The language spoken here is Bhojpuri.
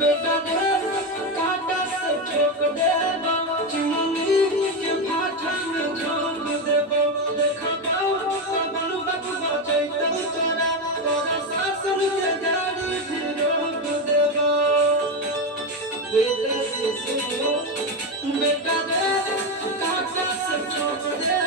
बेटा दे काटा से ठोक दे चिमनी के भाठा में झोंक देबो देखबो बनु बाबू बचैतौ तोरा तोरा शासन के गाड़ी भी रोक देबो बेटा दे काटा से ठोक दे